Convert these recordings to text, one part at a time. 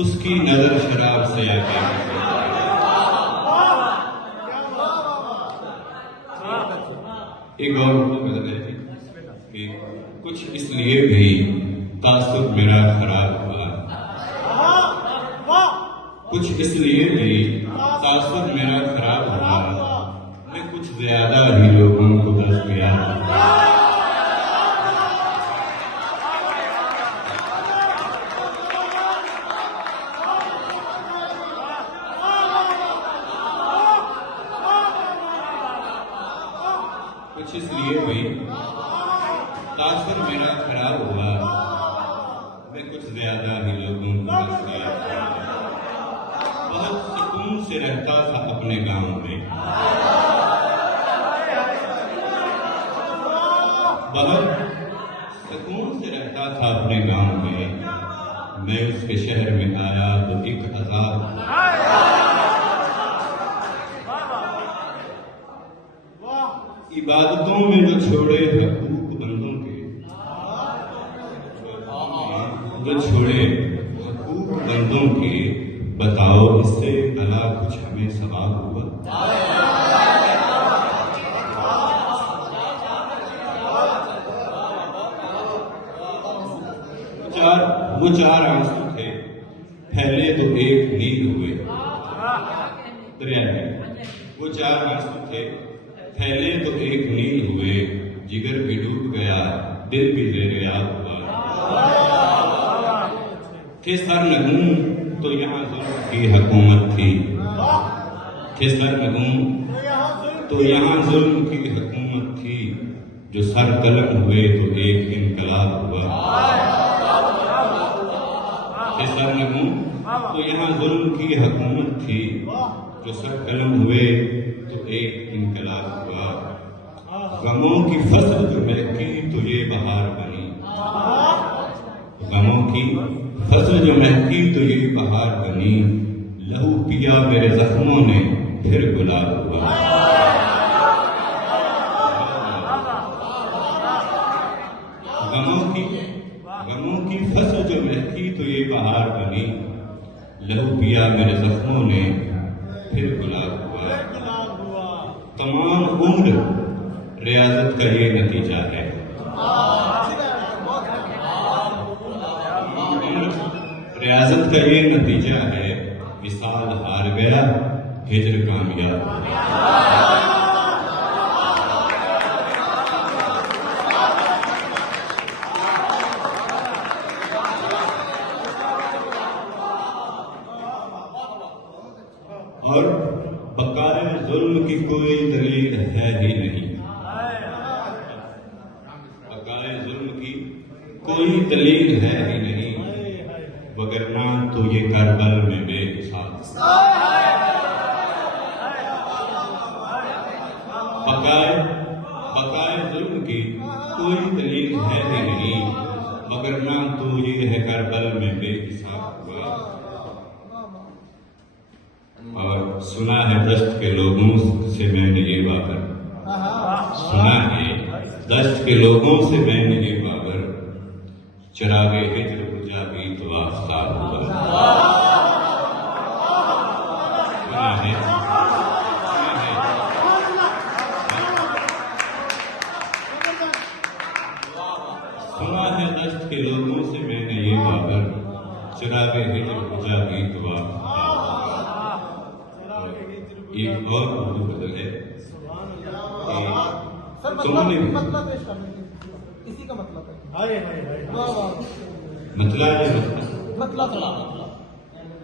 उसकी नजर शराब से आगे। एक और गजल है कि कुछ इसलिए भी तासुब मेरा खराब हुआ, कुछ इसलिए भी तासुब मेरा खराब हुआ, मैं कुछ ज्यादा ही लोगों को दस गया। कुछ इसलिए भी तासुर मेरा खराब हुआ, मैं कुछ ज्यादा ही लोगों को बस गया। बहुत सुकून से रहता था अपने गांव में, बहुत सुकून से रहता था अपने गांव में। मैं उसके शहर में आया तो एक अजाब। इबादतों में जो छोड़े हकूक बंदों के, जो छोड़े हकूक बंदों के, बताओ इससे अला कुछ हमें सवाब हुआ। वो चार आंसू थे, फैले तो एक नील हुए दरिया में। वो चार आंसू थे, फैले तो एक नील हुए, जिगर भी डूब गया, दिल भी दरिया हुआ। थे सर नगूं तो यहाँ जुल्म की हुकूमत थी, थे सर नगूं तो यहाँ जुल्म की हुकूमत थी, जो सर कलम हुए तो एक इनकलाब हुआ। थे सर नगूं तो यहाँ जुल्म की हुकूमत थी, जो सर कलम हुए तो एक इनकलाब हुआ। गमों की फसल जो महकी तो ये बहार बनी, गमों की फसल जो महकी तो ये बहार बनी, लहू पिया मेरे जख्मों ने फिर गुलाब हुआ। गमों की फसल जो महकी तो ये बहार बनी, लहू पिया मेरे जख्मों ने फिर गुलाब हुआ। तमाम उम्र रियाजत का ये नतीजा है, रियाजत का ये नतीजा है, विसाल हार गया, हिजर कामयाब। और बकाए जुल्म की कोई दलील है ही नहीं, बकाए जुल्म की कोई दलील है ही नहीं, वगरना तो ये करबल में बेहिसाब। बकाए जुल्म की कोई दलील है ही नहीं, वगरना तो ये है करबल में बेहिसाब हुआ। और सुना है दश्त के लोगों से मैंने ये बाबर, सुना है दश्त के लोगों से मैंने ये बाबर, चरागे हिजर बुझा भी तो आफ्ताब हुआ। सुना है दश्त के लोगों से मैंने ये बाबर, चरागे हिजर बुझा भी तो आफ्ताब। एक और उर्दू गजल है, तुमने इसी का मतलब है, मतलब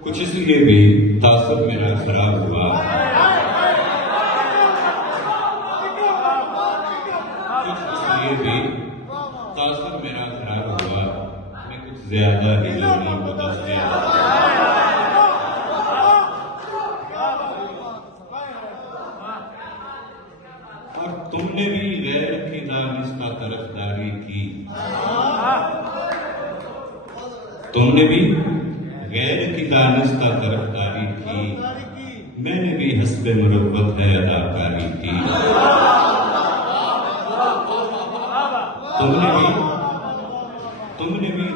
कुछ इसलिए भी तासुब मेरा खराब हुआ, कुछ इसलिए भी तासुब मेरा खराब हुआ, मैं कुछ ज्यादा ही लोगों को दस गया। और तुमने भी गैर की दानिस्ता तरफदारी की, तुमने भी गैर की दानिस्ता तरफदारी की, मैंने भी हस्बे मुरब्बत है अदाकारी की। तुमने भी